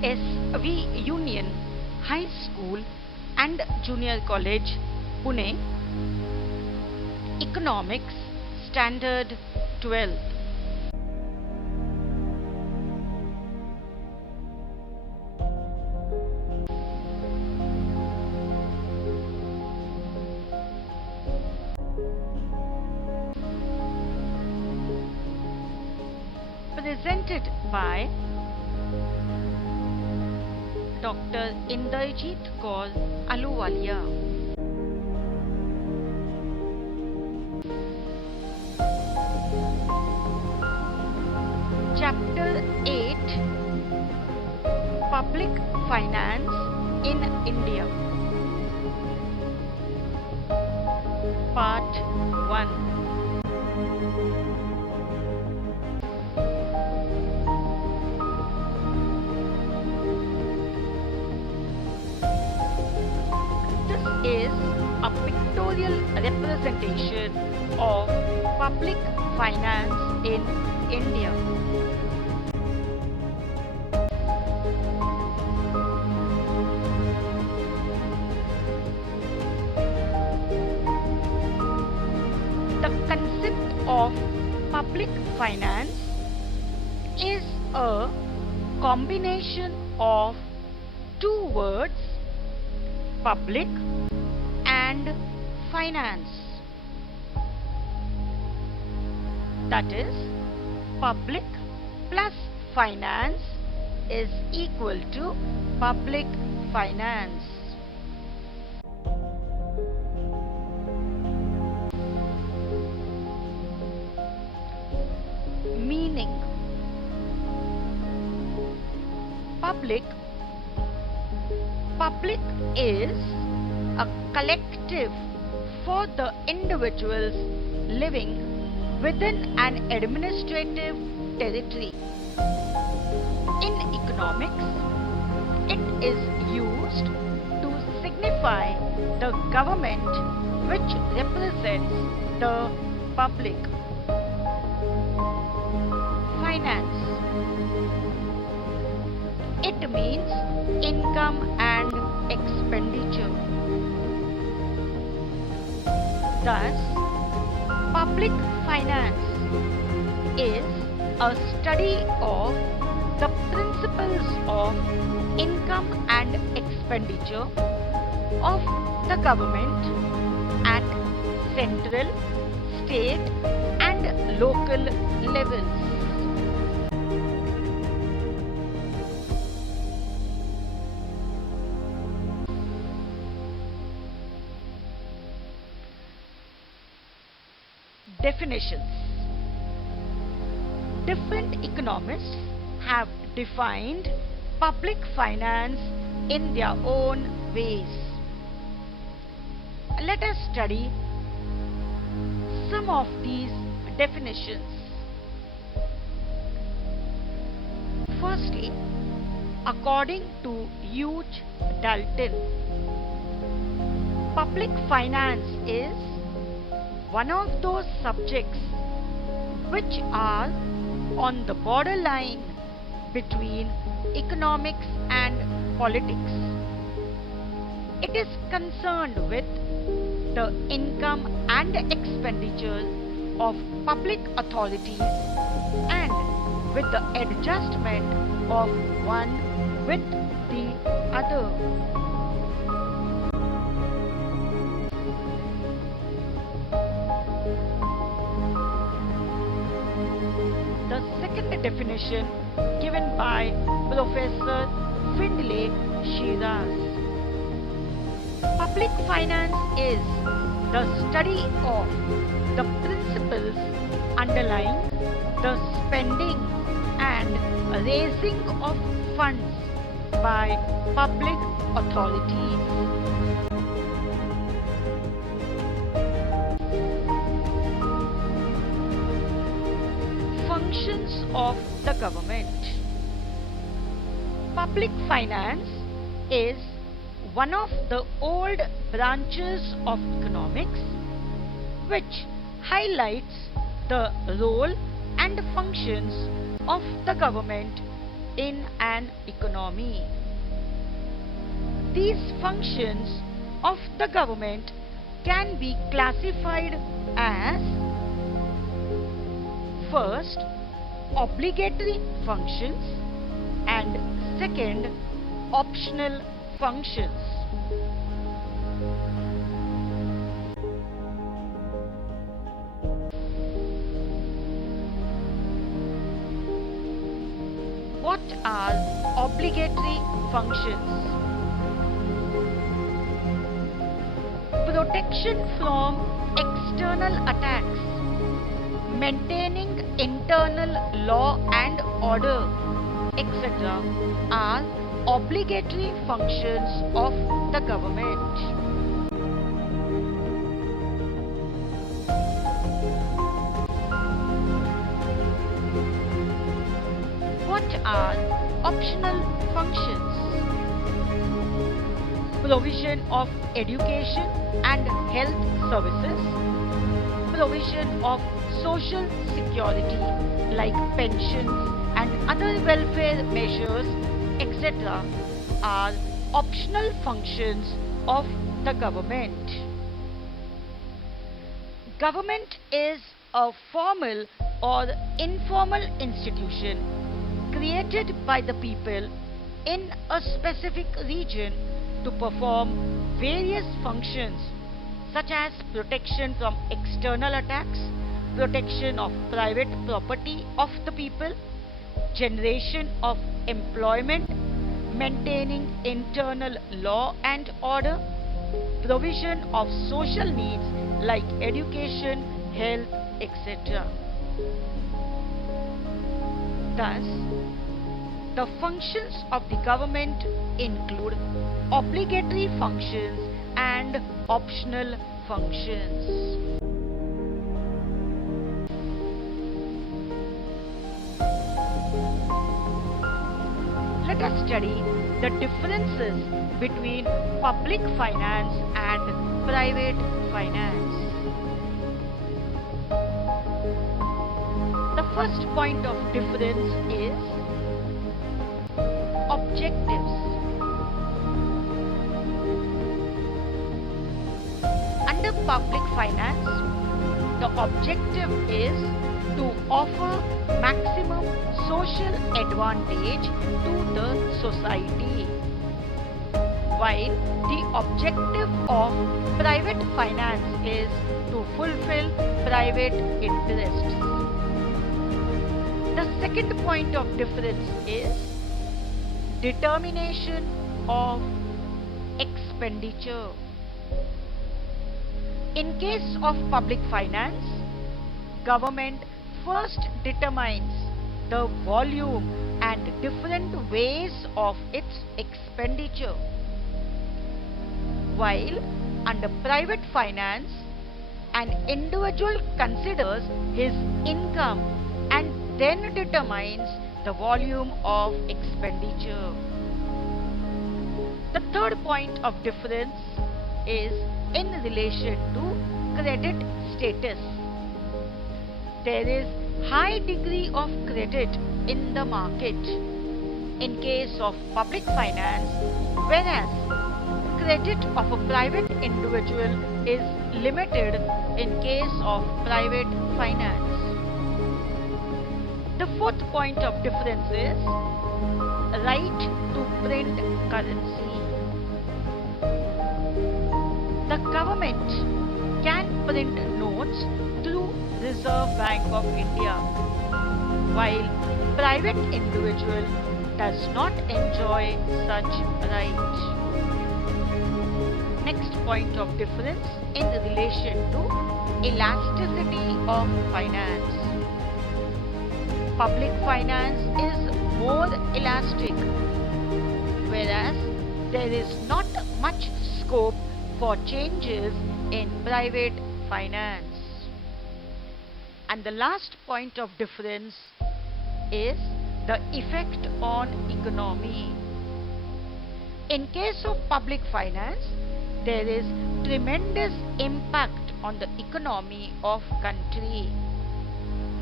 XII Union High School and Junior College, Pune. Economics Standard 12. Presented by Dr. Inderjeet Kaur Ahluwalia. Chapter 8, Public Finance in India. Part 1. Is a pictorial representation of public finance in India. The concept of public finance is a combination of two words, public and finance. That is, public plus finance is equal to public finance. Meaning: public is a collective for the individuals living within an administrative territory. In economics, it is used to signify the government which represents the public. Finance. It means income and expenditure. Thus, public finance is a study of the principles of income and expenditure of the government at central, state and local levels. Definitions. Different economists have defined public finance in their own ways. Let us study some of these definitions. Firstly, according to Hugh Dalton, public finance is one of those subjects which are on the borderline between economics and politics. It is concerned with the income and expenditure of public authorities and with the adjustment of one with the other. The second definition given by Professor Findlay Shiraz. Public finance is the study of the principles underlying the spending and raising of funds by public authorities. Functions of the government. Public finance is one of the old branches of economics which highlights the role and functions of the government in an economy. These functions of the government can be classified as: first, obligatory functions, and second, optional functions. What are obligatory functions? Protection from external attacks, maintaining internal law and order, etc. are obligatory functions of the government. What are optional functions? Provision of education and health services, provision of social security like pensions and other welfare measures, etc. are optional functions of the government. Government is a formal or informal institution created by the people in a specific region to perform various functions such as protection from external attacks, protection of private property of the people, generation of employment, maintaining internal law and order, provision of social needs like education, health, etc. Thus, the functions of the government include obligatory functions and optional functions. Let us study the differences between public finance and private finance. The first point of difference is objectives. Under public finance, the objective is to offer maximum social advantage to the society, while the objective of private finance is to fulfill private interests. The second point of difference is determination of expenditure. In case of public finance, government first determines the volume and different ways of its expenditure, while under private finance, an individual considers his income and then determines the volume of expenditure. The third point of difference is in relation to credit status. There is high degree of credit in the market in case of public finance, whereas credit of a private individual is limited in case of private finance. The fourth point of difference is right to print currency. The government can print notes through Reserve Bank of India, while private individual does not enjoy such right. Next point of difference in relation to elasticity of finance. Public finance is more elastic, whereas there is not much scope for changes in private finance. And the last point of difference is the effect on economy. In case of public finance, there is tremendous impact on the economy of country,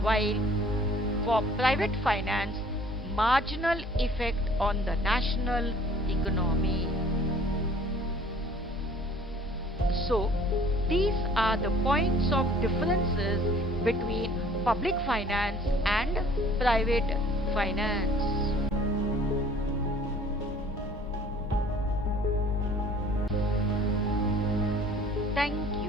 while for private finance, marginal effect on the national economy. So, these are the points of differences between public finance and private finance. Thank you.